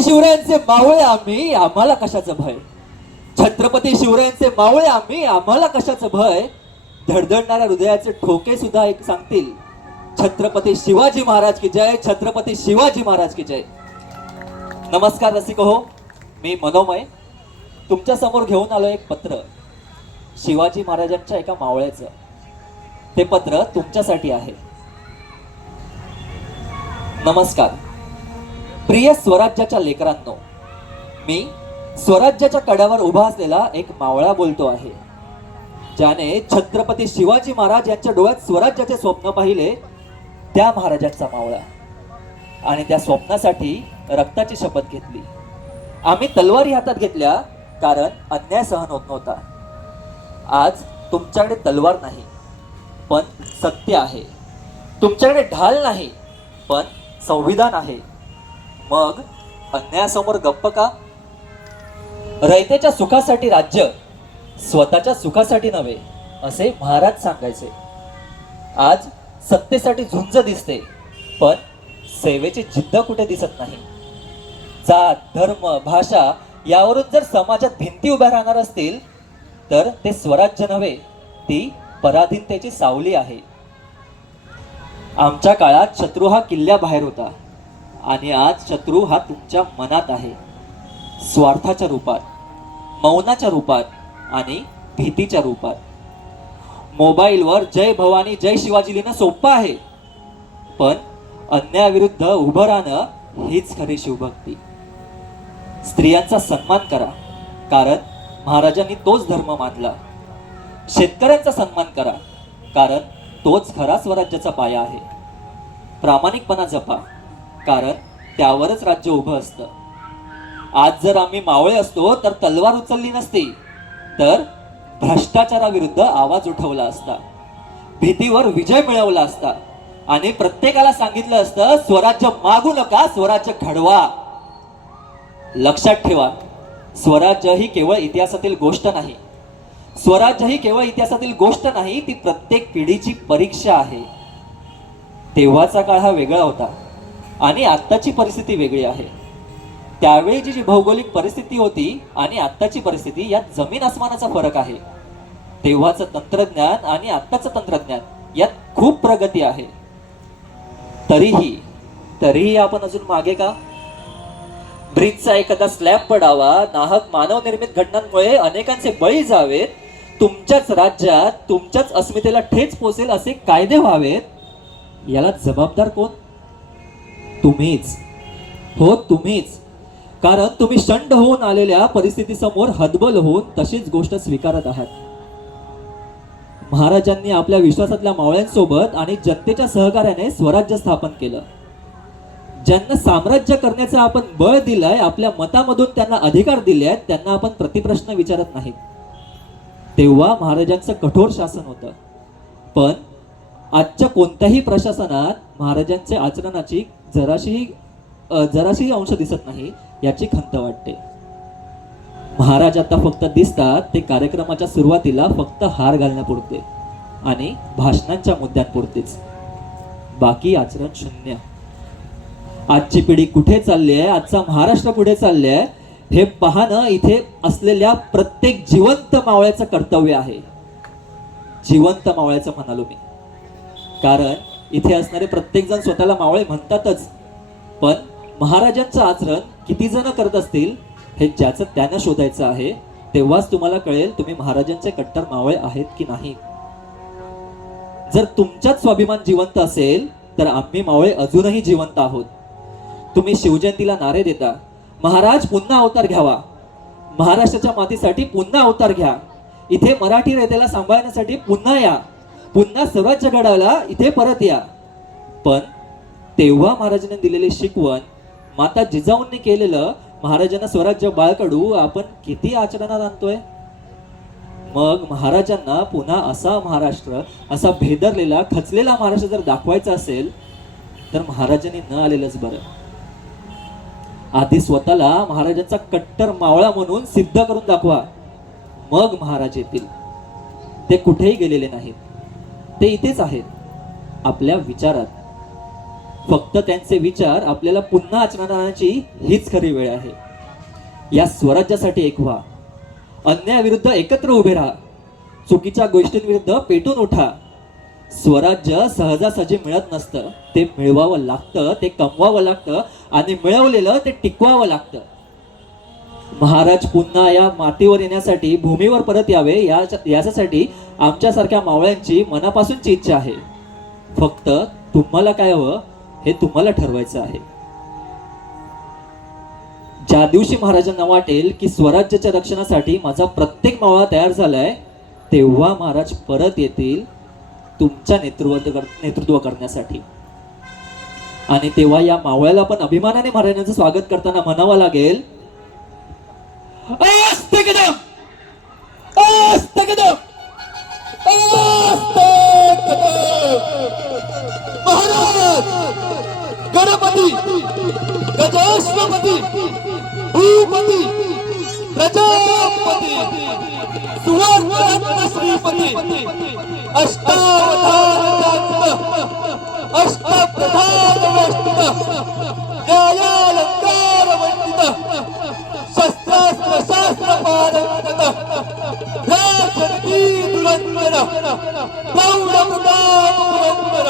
छत्रपती शिवरायांचे मावळे आम्ही, आम्हाला कशाचं भय. छत्रपती शिवरायांचे मावळे आम्ही, आम्हाला कशाचं भय. धडधडणाऱ्या हृदयाचे ठोके सुद्धा एक सांगतील, छत्रपती शिवाजी महाराज की जय, छत्रपती शिवाजी महाराज की जय. नमस्कार रसिक हो, मी मनोमय तुमच्या समोर घेऊन आलो एक पत्र, शिवाजी महाराजांच्या एका मावळ्याचं. ते पत्र तुमच्यासाठी आहे. नमस्कार प्रिय स्वराज्याच्या लेकरांनो, मी स्वराज्याच्या कड्यावर उभा असलेला एक मावळा बोलतो आहे, ज्याने छत्रपती शिवाजी महाराज यांच्या डोळ्यात स्वराज्याचे स्वप्न पाहिले. त्या महाराजांचा मावळा, आणि त्या स्वप्नासाठी रक्ताची शपथ घेतली. आम्ही तलवारी हातात घेतल्या, कारण अन्याय सहन होत नव्हता. आज तुमच्याकडे तलवार नाही, पण सत्य आहे. तुमच्याकडे ढाल नाही, पण संविधान आहे. मग अन्यायासमोर गप्प का? रयतेच्या सुखासाठी राज्य, स्वतःच्या सुखासाठी नव्हे, असे महाराज सांगायचे. आज सत्तेसाठी झुंज दिसते, पण सेवेची जिद्द कुठे दिसत नाही. जात, धर्म, भाषा यावरून जर समाजात भिंती उभ्या राहणार असतील, तर ते स्वराज्य नव्हे, ती पराधीनतेची सावली आहे. आमच्या काळात शत्रू हा किल्ल्याबाहेर होता, आणि आज शत्रू हा तुमच्या मनात आहे. स्वार्थाच्या रूपात, मौनाच्या रूपात आणि भीतीच्या रूपात. मोबाईलवर जय भवानी जय शिवाजी लिहिणं सोपं आहे, पण अन्यायाविरुद्ध उभं राहणं हीच खरी शिवभक्ती. स्त्रियांचा सन्मान करा, कारण महाराजांनी तोच धर्म मानला. शेतकऱ्यांचा सन्मान करा, कारण तोच खरा स्वराज्याचा पाया आहे. प्रामाणिकपणा जपा, कारण त्यावरच राज्य उभं असतं. आज जर आम्ही मावळे असतो तर तलवार उचलली नसती, तर भ्रष्टाचाराविरुद्ध आवाज उठवला असता, भीतीवर विजय मिळवला असता, आणि प्रत्येकाला सांगितलं असतं, स्वराज्य मागू नका, स्वराज्य घडवा. लक्षात ठेवा, स्वराज्य ही केवळ इतिहासातील गोष्ट नाही. स्वराज्य ही केवळ इतिहासातील गोष्ट नाही, ती प्रत्येक पिढीची परीक्षा आहे. तेव्हाचा काळ हा वेगळा होता, आणि आत्ताची परिस्थिती वेगळी आहे. त्यावेळीची जी भौगोलिक परिस्थिती होती आणि आत्ताची परिस्थिती, यात जमीन आसमानाचा फरक आहे. तेव्हाचं तंत्रज्ञान आणि आत्ताचं तंत्रज्ञान यात खूप प्रगती आहे. तरीही आपण अजून मागे का? ब्रिजचा एखादा स्लॅब पडावा, नाहक मानवनिर्मित घटनांमुळे अनेकांचे बळी जावेत, तुमच्याच राज्यात तुमच्याच अस्मितेला ठेच पोचेल असे कायदे व्हावेत, याला जबाबदार कोण? तुम्हीच. हो, तुम्हीच. कारण तुम्ही शंड होऊन आलेल्या परिस्थितीसमोर हतबल होऊन तशीच गोष्ट स्वीकारत आहात. महाराजांनी आपल्या विश्वासातल्या मावळ्यांसोबत आणि जनतेच्या सहकार्याने स्वराज्य स्थापन केलं. ज्यांना साम्राज्य करण्याचं आपण बळ दिलंय, आपल्या मतामधून त्यांना अधिकार दिले आहेत, त्यांना आपण प्रतिप्रश्न विचारत नाहीत. तेव्हा महाराजांचं कठोर शासन होतं, पण आजच्या कोणत्याही प्रशासनात महाराजांच्या आचरणाची जराशीही अंश दिसत नाही, याची खंत वाटते. महाराज आता फक्त दिसतात ते कार्यक्रमाच्या सुरुवातीला फक्त हार घालण्यापुरते आणि भाषणांच्या मुद्द्यांपुरतेच. बाकी आचरण शून्य. आजची पिढी कुठे चालली आहे, आजचा महाराष्ट्र कुठे चालले आहे, हे पाहणं इथे असलेल्या प्रत्येक जिवंत मावळ्याचं कर्तव्य आहे. जिवंत मावळ्याचं म्हणालो मी, कारण इथे असणारे प्रत्येक जण स्वतःला मावळे म्हणतातच, पण महाराजांचं आचरण किती जण करत असतील हे ज्याचं त्यानं शोधायचं आहे. तेव्हाच तुम्हाला कळेल तुम्ही महाराजांचे कट्टर मावळे आहेत की नाही. जर तुमच्यात स्वाभिमान जिवंत असेल तर आम्ही मावळे अजूनही जिवंत आहोत. तुम्ही शिवजयंतीला नारे देता, महाराज पुन्हा अवतार घ्यावा, महाराष्ट्राच्या मातीसाठी पुन्हा अवतार घ्या, इथे मराठी रयतेला सांभाळण्यासाठी पुन्हा या, पुन्हा स्वराज्य घडवायला इथे परत या. पण तेव्हा महाराजांनी दिलेली शिकवण, माता जिजाऊंनी केलेलं महाराजांना स्वराज्य बाळकडू आपण किती आचरणात आणतोय. मग महाराजांना पुन्हा असा महाराष्ट्र, असा भेदरलेला खचलेला महाराष्ट्र जर दाखवायचा असेल तर महाराजांनी न आलेलंच बरं. आधी स्वतःला महाराजांचा कट्टर मावळा म्हणून सिद्ध करून दाखवा, मग महाराज येतील. ते कुठेही गेलेले नाहीत, ते इथेच आहेत, आपल्या विचारात. फक्त त्यांचे विचार आपल्याला पुन्हा आचरणात आणण्याची हीच खरी वेळ आहे. या स्वराज्यासाठी एक व्हा, अन्यायाविरुद्ध एकत्र उभे राहा, चुकीच्या गोष्टींविरुद्ध पेटून उठा. स्वराज्य सहजासहजी मिळत नसतं, ते मिळवावं लागतं, ते कमवावं लागतं आणि मिळवलेलं ते टिकवावं लागतं. महाराज पुन्हा या मातीवर येण्यासाठी, भूमीवर परत यावे याच्यासाठी आमच्यासारख्या मावळ्यांची मनापासूनची इच्छा आहे. फक्त तुम्हाला काय हवं हे तुम्हाला ठरवायचं आहे. ज्या दिवशी महाराजांना वाटेल की स्वराज्याच्या रक्षणासाठी माझा प्रत्येक मावळा तयार झालाय, तेव्हा महाराज परत येतील तुमच्या नेतृत्व करण्यासाठी. आणि तेव्हा या मावळ्याला पण अभिमानाने महाराजांचं स्वागत करताना म्हणावं लागेल, आस्तेकदम, आस्तेकदम, आस्तेकदम. महाराज गणपती, गजाश्वपती, भूपती, प्रजापती, सुवर्णरत्न श्रीपती, अष्टप्रधान वेष्टित, न्यायालंकार वंदित, शस्त्रास्त्र शास्त्र पारंगत, राजनीती दुरंदर, प्रौढ प्रताप पुरंदर,